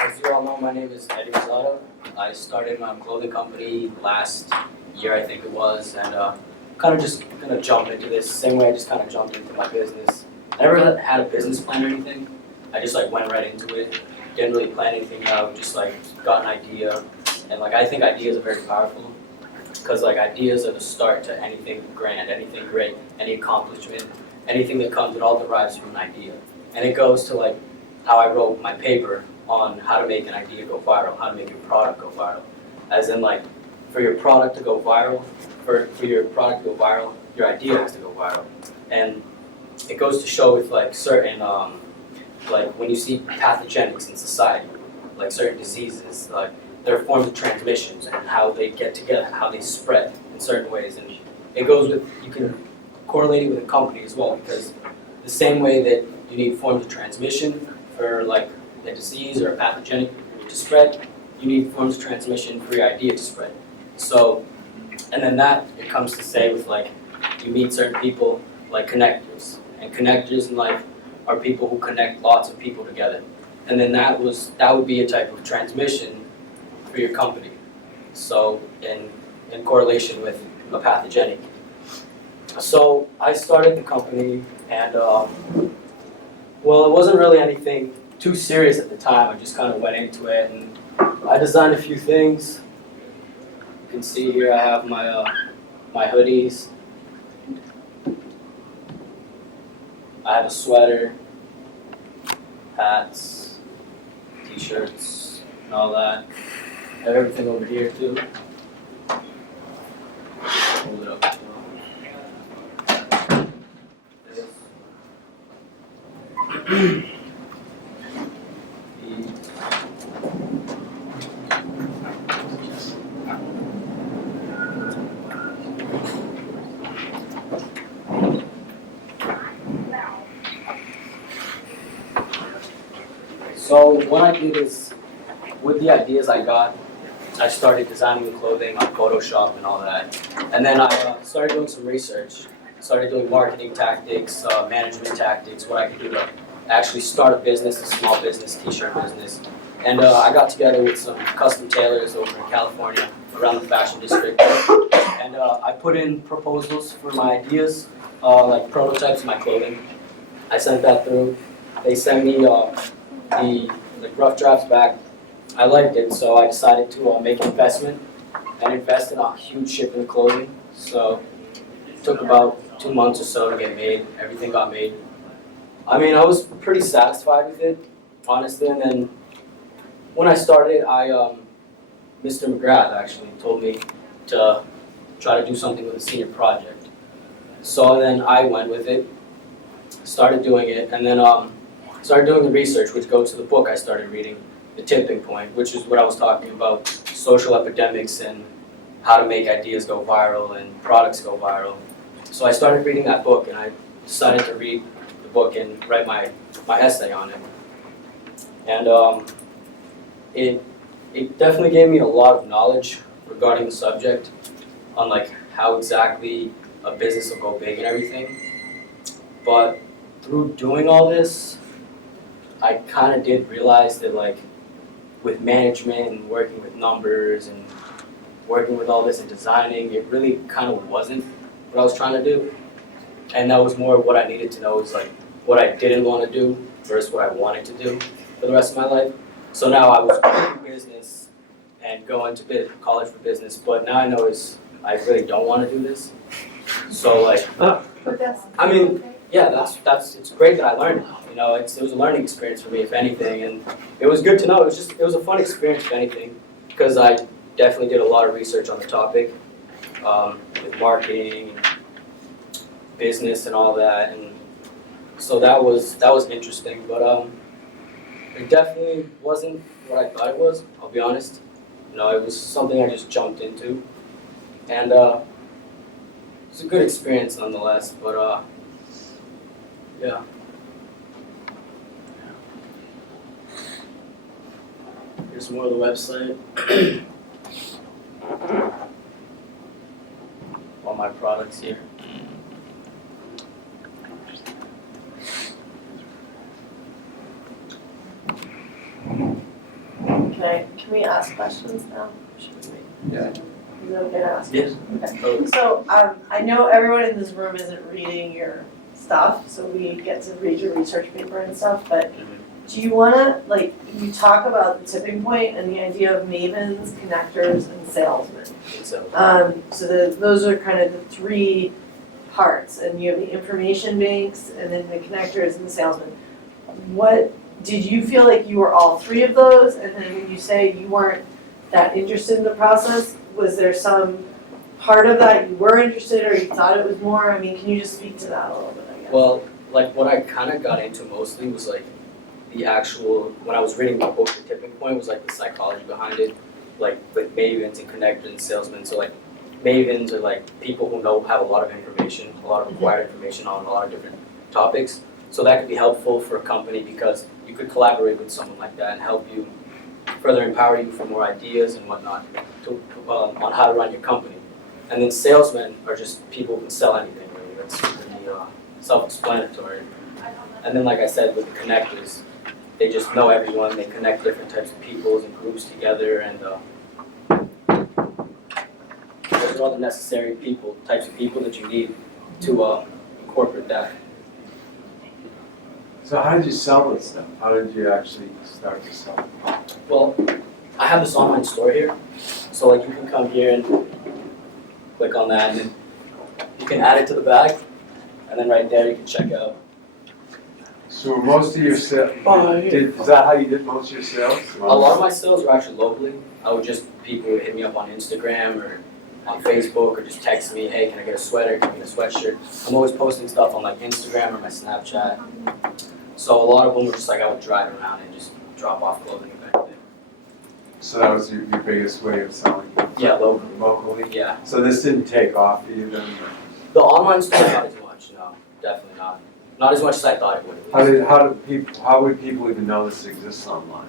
As you all know, my name is Rosado. I started my clothing company last year, I think it was, and kind of just gonna jump into this same way I just kind of jumped into my business. I never had a business plan or anything. I just like went right into it. Didn't really plan anything out. Just like got an idea, and like I think ideas are very powerful because like ideas are the start to anything grand, anything great, any accomplishment, anything that comes. It all derives from an idea, and it goes to like how I wrote my paper on how to make an idea go viral, how to make your product go viral. As in like, for your product to go viral, for your product to go viral, your idea has to go viral. And it goes to show with like certain, like when you see pathogenics in society, like certain diseases, like there are forms of transmissions and how they get together, how they spread in certain ways. And it goes with, you can correlate it with a company as well, because the same way that you need forms of transmission for like a disease or a pathogenic to spread, you need forms of transmission for your idea to spread. So, and then that, it comes to say with like, you meet certain people like connectors. And connectors in life are people who connect lots of people together. And then that would be a type of transmission for your company. So, in correlation with a pathogenic. So, I started the company and, well, it wasn't really anything too serious at the time. I just kind of went into it and I designed a few things. You can see here I have my my hoodies. I have a sweater, hats, t-shirts, and all that. I have everything over here too. Hold it up. So what I did is, with the ideas I got, I started designing the clothing on Photoshop and all that. And then I started doing some research. Started doing marketing tactics, management tactics, what I could do to actually start a business, a small business, t-shirt business. And I got together with some custom tailors over in California, around the fashion district. And I put in proposals for my ideas, like prototypes of my clothing. I sent that through. They sent me the rough drafts back. I liked it, so I decided to make an investment and invest in a huge shipment of clothing. So it took about 2 months or so to get made. Everything got made. I mean, I was pretty satisfied with it, honestly. And then when I started, Mr. McGrath actually told me to try to do something with a senior project. So then I went with it, started doing it, and then started doing the research, which goes to the book I started reading, The Tipping Point, which is what I was talking about, social epidemics and how to make ideas go viral and products go viral. So I started reading that book, and I decided to read the book and write my essay on it. And it definitely gave me a lot of knowledge regarding the subject on like how exactly a business will go big and everything. But through doing all this, I kind of did realize that like with management and working with numbers and working with all this and designing, it really kind of wasn't what I was trying to do. And that was more what I needed to know is like what I didn't want to do versus what I wanted to do for the rest of my life. So now I was going to business and going to college for business, but now I know I really don't want to do this. So like, I mean, yeah, that's it's great that I learned it. You know, it was a learning experience for me, if anything, and it was good to know. It was a fun experience, if anything, because I definitely did a lot of research on the topic, with marketing, business, and all that, and so that was interesting. But it definitely wasn't what I thought it was. I'll be honest. You know, it was something I just jumped into, and it's a good experience nonetheless. But yeah. Here's more of the website. All my products here. can we ask questions now? Should we? Yeah. Is it okay to ask? Yes. Okay. So, I know everyone in this room isn't reading your stuff, so we get to read your research paper and stuff, but do you wanna, like, you talk about the tipping point and the idea of mavens, connectors, and salesmen. Those are kind of the three parts, and you have the information banks, and then the connectors and the salesmen. What, did you feel like you were all three of those, and then when you say you weren't that interested in the process, was there some part of that you were interested, or you thought it was more? I mean, can you just speak to that a little bit, I guess? Well, like what I kind of got into mostly was like the actual, when I was reading my book, The Tipping Point, was like the psychology behind it, like with mavens and connectors and salesmen. So like mavens are like people who have a lot of information, a lot of required information on a lot of different topics. So that could be helpful for a company because you could collaborate with someone like that and help you further empower you for more ideas and whatnot on how to run your company. And then salesmen are just people who can sell anything really. That's pretty self-explanatory. And then like I said, with the connectors, they just know everyone, they connect different types of peoples and groups together, and those are all the necessary types of people that you need to incorporate that. So how did you sell this stuff? How did you actually start to sell it? Well, I have this online store here, so like you can come here and click on that, and then you can add it to the bag, and then right there you can check out. So most of your sales, is that how you did most of your sales? A lot of my sales were actually locally. People would hit me up on Instagram or on Facebook or just text me, hey, can I get a sweater, can I get a sweatshirt? I'm always posting stuff on like Instagram or my Snapchat. So a lot of them were just like I would drive around and just drop off clothing and everything. So that was your biggest way of selling? Yeah, locally. Locally? Yeah. So this didn't take off for you then? The online store, not as much, no, definitely not. Not as much as I thought it would. How would people even know this exists online?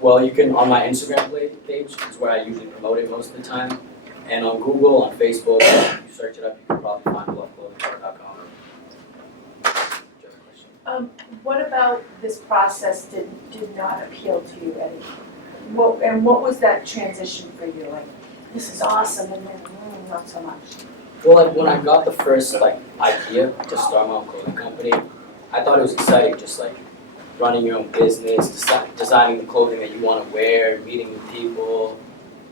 Well, you can, on my Instagram page, is where I usually promote it most of the time. And on Google, on Facebook, if you search it up, you can probably find bluffclothingstore.com. What about this process did not appeal to you, Eddie? What was that transition for you? Like, this is awesome, and then not so much. Well, like when I got the first idea to start my own clothing company, I thought it was exciting, just like running your own business, designing the clothing that you want to wear, meeting with people,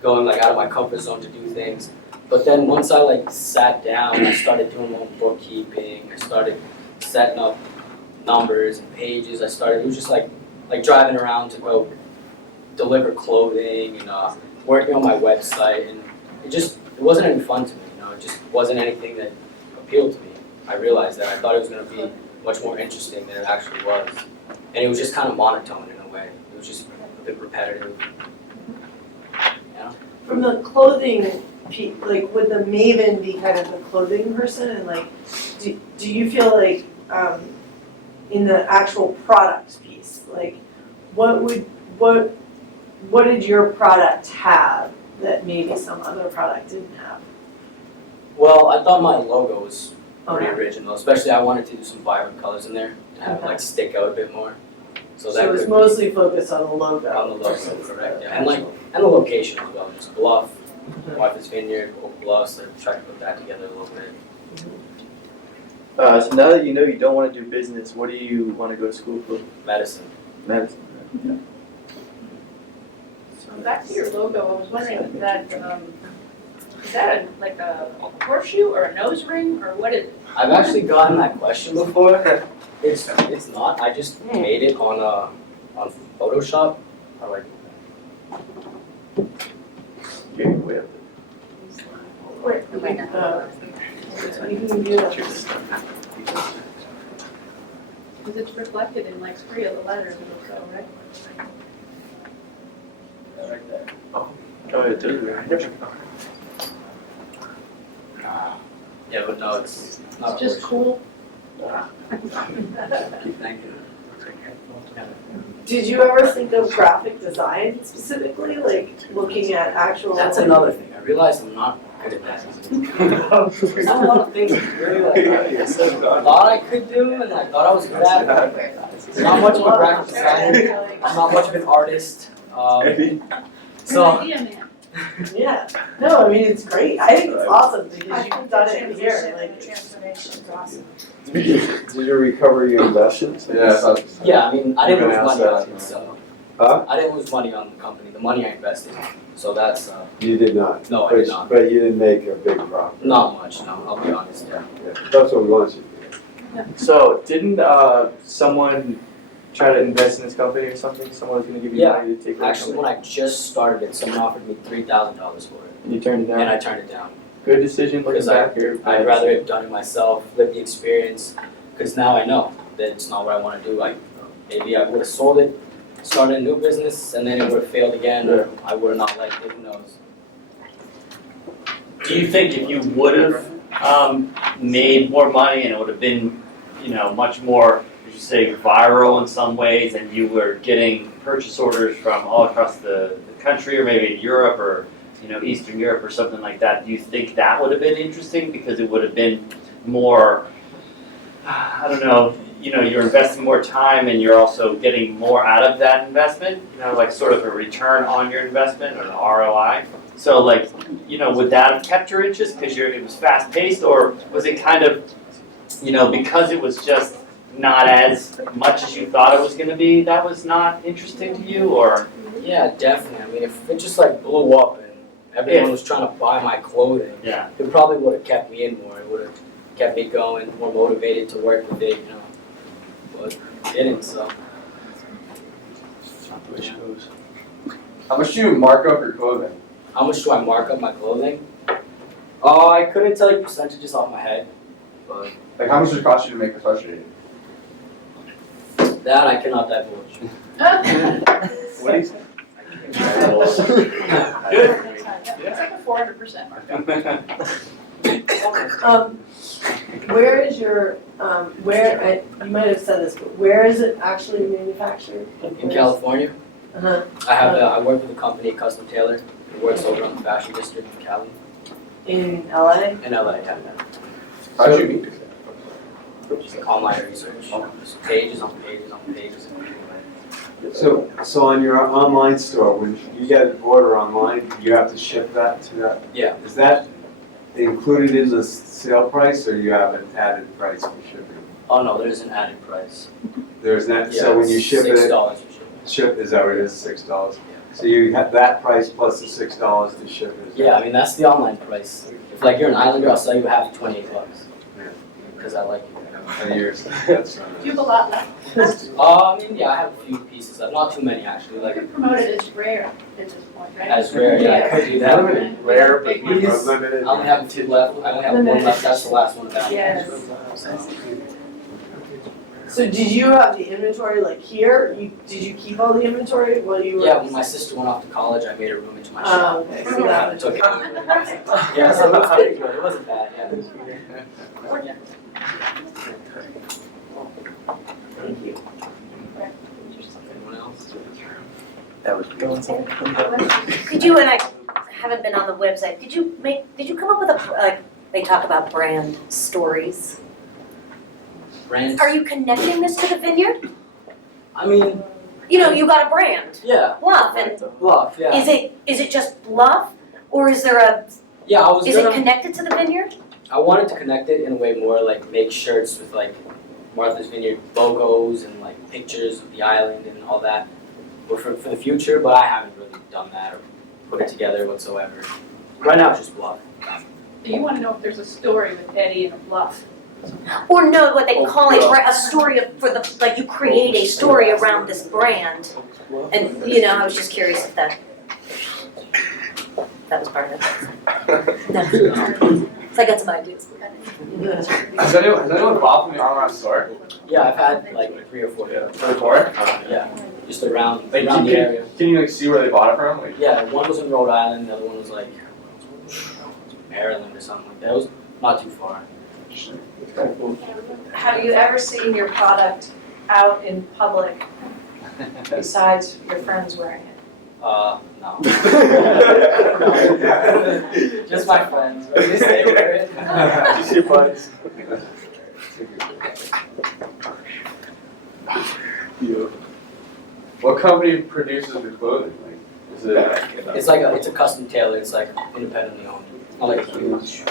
going out of my comfort zone to do things. But then once I sat down, I started doing my own bookkeeping. I started setting up numbers and pages. It was just like driving around to go deliver clothing and working on my website, and it wasn't any fun to me. It just wasn't anything that appealed to me. I realized that. I thought it was going to be much more interesting than it actually was. And it was just kind of monotone in a way. It was just a bit repetitive. From the clothing, would the maven be kind of the clothing person? And do you feel like in the actual product piece, what did your product have that maybe some other product didn't have? Well, I thought my logo was pretty Okay. original, especially I wanted to do some vibrant colors in there to have it stick out a bit more. So it was mostly focused on the logo. on the logo, correct? Yeah. And the location as well, just Bluff, Martha's Vineyard, Oak Bluff, so I tried to put that together a little bit. So now that you know you don't want to do business, what do you want to go to school for? Medicine. Medicine. Yeah. So back to your logo, I was wondering is that a horseshoe or a nose ring or what is it? I've actually gotten that question before. It's not. I just made it on Photoshop. You're way up Wait, you can do that. Because it's reflected in 3 of the letters or so, right? Right there. Oh, it does. Yeah, but no, it's not. It's just cool. Thank you. Did you ever think of graphic design specifically, looking at actual? That's another thing. I realized I'm not good at that. There's not a lot of things really I thought I could do and I thought I was good at. I'm not much of a graphic designer. I'm not much of an artist. So, Good idea, man. Yeah, no, I mean, it's great, I think it's awesome because I you've think done the it here, transition like, and the transformation's awesome. Did you recover your investments? yeah, I mean, I didn't You're lose gonna money ask on that, it, so. Huh? I didn't lose money on the company, the money I invested. So that's, You did not? no, I did not. But you didn't make a big profit? Not much, no, I'll be honest, yeah. Yeah, that's what we want you to do. So didn't someone try to invest in this company or something? Someone was gonna give you Yeah. money to take over the Actually, when company? I just started it, someone offered me $3,000 for it, And you turned it and down? I turned it down. Good decision looking Because I- back or bad I'd rather decision? have done it myself, live the experience, because now I know that it's not what I want to do. Maybe I would have sold it, started a new business, and then it would have failed again, or I would have not liked it, who knows. Do you think if you would have made more money and it would have been, much more, as you say, viral in some ways, and you were getting purchase orders from all across the country, or maybe in Europe, or Eastern Europe, or something like that? Do you think that would have been interesting because it would have been more? I don't know. You're investing more time, and you're also getting more out of that investment. Like sort of a return on your investment or an ROI. So would that have kept your interest because it was fast paced, or was it kind of, because it was just not as much as you thought it was going to be, that was not interesting to you, or? Yeah, definitely. I mean, if it just blew up and everyone was trying to buy my clothing, Yeah. it probably would have kept me in more. It would have kept me going, more motivated to work with it, But it didn't, so. How much do you mark up your clothing? How much do I mark up my clothing? Oh, I couldn't tell you percentages off my head, but Like, how much does it cost you to make a sweatshirt? that I cannot divulge. What do you say? It's like a 400% markup. where is your, you might have said this, but where is it actually manufactured? In California, Uh-huh, I work with a company, Custom Tailor. It works over on the Fashion District in Cali, in LA? in LA, yeah. How did you meet this? Just online research, just pages on pages on pages. So on your online store, when you get an order online, you have to ship that to that? Yeah. Is that included in the sale price, or you have an added price for shipping? Oh no, there's an added price. There's that, Yeah, so when you ship it, $6 for shipping. is that what it is, $6? So you have that price plus the $6 to ship it? Yeah, I mean that's the online price. If you're an Islander, I'll sell you half for $28. Yeah. Because I like you. And yours, that's, Do you have a lot left? I mean, yeah, I have a few pieces left, not too many actually. You could promote it as rare at this point, right? As rare, yeah, I could do that. Limited, rare, but Big ones. Because limited. I only have 2 left. I only have 1 left. That's the last one of that. Yes. So, So did you have the inventory here? Did you keep all the inventory while you were? yeah, when my sister went off to college, I made a room into my shop. Oh, okay, so that was. Took it. Yeah, so it was pretty good. It wasn't bad. Yeah. Thank you. Anyone else? That was going somewhere. Did you, and I haven't been on the website, did you come up with they talk about brand stories? Brands? Are you connecting this to the Vineyard? I mean, You got a brand, yeah. Bluff, and Bluff, yeah. is it just Bluff? Or is there Yeah, I was is it gonna. connected to the Vineyard? I wanted to connect it in a way more make shirts with Martha's Vineyard logos and pictures of the island and all that. But for the future, but I haven't really done that or put it together whatsoever. Right now it's just Bluff. You want to know if there's a story with Eddie and a Bluff. Or no, what they Oh, call it, Bluff. a story you create a story around this brand. And, I was just curious if that was part of it. No. So I got some ideas. Has anyone bought from the online store? Yeah, I've had 3 or 4 here. Before? Yeah, just around Like, the area. Can you see where they bought it from? Yeah, one was in Rhode Island, the other one was Maryland or something like that. It was not too far. Have you ever seen your product out in public besides your friends wearing it? No. Just my friends. But they stay wear it. Just your buddies. What company produces the clothing? Like, is it? It's a custom tailor, it's like independently owned, not like huge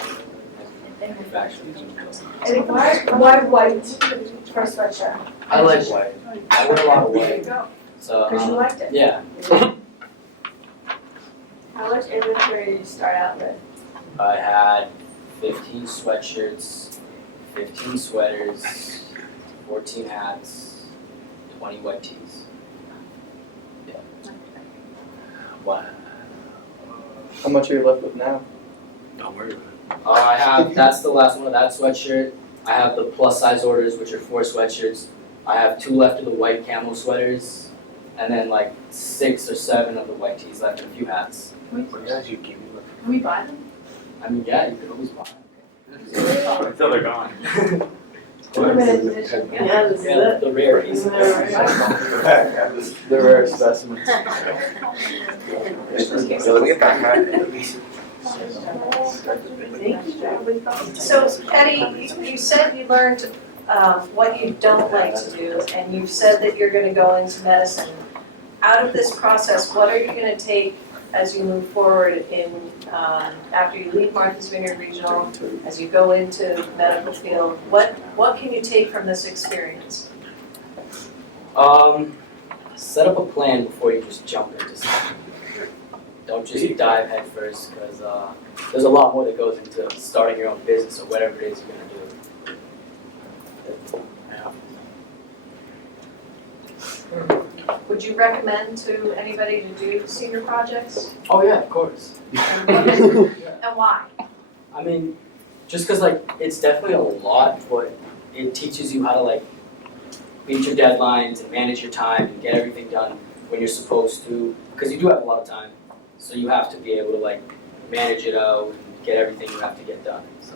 manufacturing. And why white for a sweatshirt? I like white, I wear a lot of white, so, Because you liked it. yeah. How much inventory did you start out with? I had 15 sweatshirts, 15 sweaters, 14 hats, 20 wet tees. Yeah. Wow. How much are you left with now? Don't worry about it. I have, that's the last one of that sweatshirt. I have the plus size orders, which are 4 sweatshirts. I have 2 left of the white camo sweaters, and then like 6 or 7 of the white tees left, and a few hats. Can we buy them? I mean, yeah, you could always buy them. Until they're gone. Limited edition. Yeah, this is Yeah, it. the rarities. The rare specimens. So Eddie, you said you learned what you don't like to do, and you've said that you're gonna go into medicine. Out of this process, what are you gonna take as you move forward in, after you leave Martha's Vineyard Regional, as you go into medical field? What can you take from this experience? Set up a plan before you just jump into something. Don't just dive head first, because there's a lot more that goes into starting your own business or whatever it is you're gonna do. Yeah. Would you recommend to anybody to do senior projects? Oh yeah, of course. And why? I mean, just because like it's definitely a lot, but it teaches you how to like meet your deadlines and manage your time and get everything done when you're supposed to. Because you do have a lot of time, so you have to be able to like manage it out and get everything you have to get done. So.